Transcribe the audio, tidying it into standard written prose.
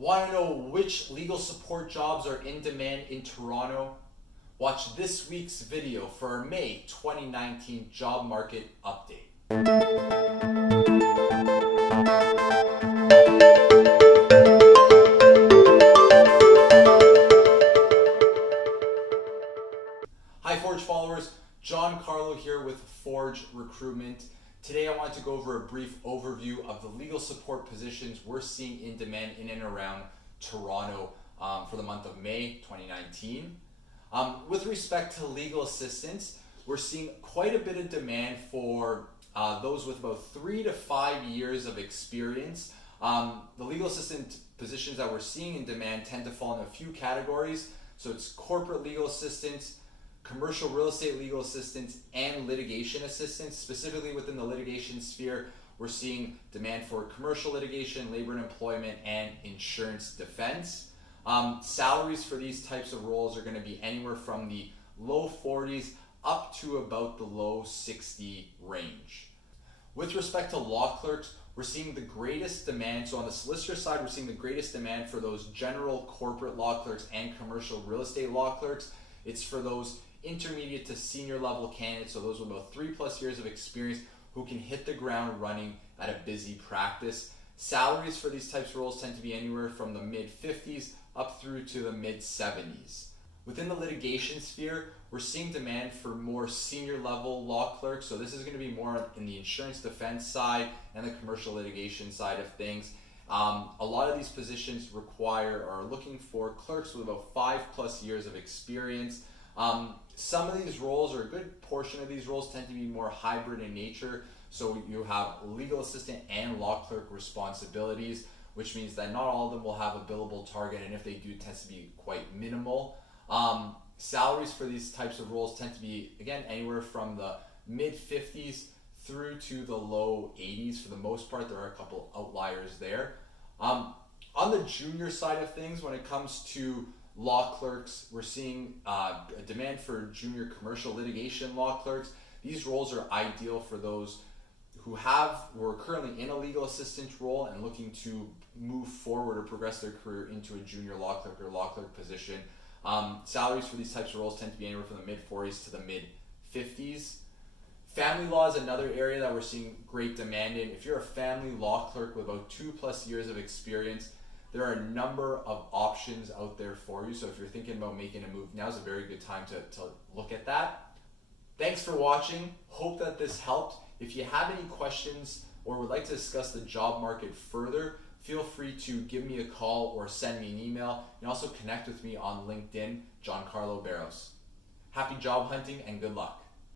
Want to know which legal support jobs are in demand in Toronto? Watch this week's video for our May 2019 job market update. Hi Forge followers, John Carlo here with Forge Recruitment. Today I wanted to go over a brief overview of the legal support positions we're seeing in demand in and around Toronto for the month of May 2019. With respect to legal assistance, we're seeing quite a bit of demand for those with about 3 to 5 years of experience. The legal assistant positions that we're seeing in demand tend to fall in a few categories. So it's corporate legal assistance, commercial real estate legal assistance, and litigation assistance. Specifically within the litigation sphere, we're seeing demand for commercial litigation, labor and employment, and insurance defense. Salaries for these types of roles are going to be anywhere from the low 40s up to about the low 60 range. With respect to law clerks, we're seeing the greatest demand. So on the solicitor side, we're seeing the greatest demand for those general corporate law clerks and commercial real estate law clerks. It's for those intermediate to senior level candidates, so those with about 3+ years of experience who can hit the ground running at a busy practice. Salaries for these types of roles tend to be anywhere from the mid-50s up through to the mid-70s. Within the litigation sphere, we're seeing demand for more senior level law clerks, so this is going to be more in the insurance defense side and the commercial litigation side of things. A lot of these positions require or are looking for clerks with about 5+ years of experience. Some of these roles, or a good portion of these roles, tend to be more hybrid in nature. So you have legal assistant and law clerk responsibilities, which means that not all of them will have a billable target, and if they do, it tends to be quite minimal. Salaries for these types of roles tend to be, again, anywhere from the mid-50s through to the low 80s. For the most part, there are a couple outliers there. On the junior side of things, when it comes to law clerks, we're seeing a demand for junior commercial litigation law clerks. These roles are ideal for those who are currently in a legal assistant role and looking to move forward or progress their career into a junior law clerk or law clerk position. Salaries for these types of roles tend to be anywhere from the mid-40s to the mid-50s. Family law is another area that we're seeing great demand in. If you're a family law clerk with about 2+ years of experience, there are a number of options out there for you. So if you're thinking about making a move, now's a very good time to look at that. Thanks for watching. Hope that this helped. If you have any questions or would like to discuss the job market further, feel free to give me a call or send me an email. You can also connect with me on LinkedIn, John Carlo Barros. Happy job hunting and good luck.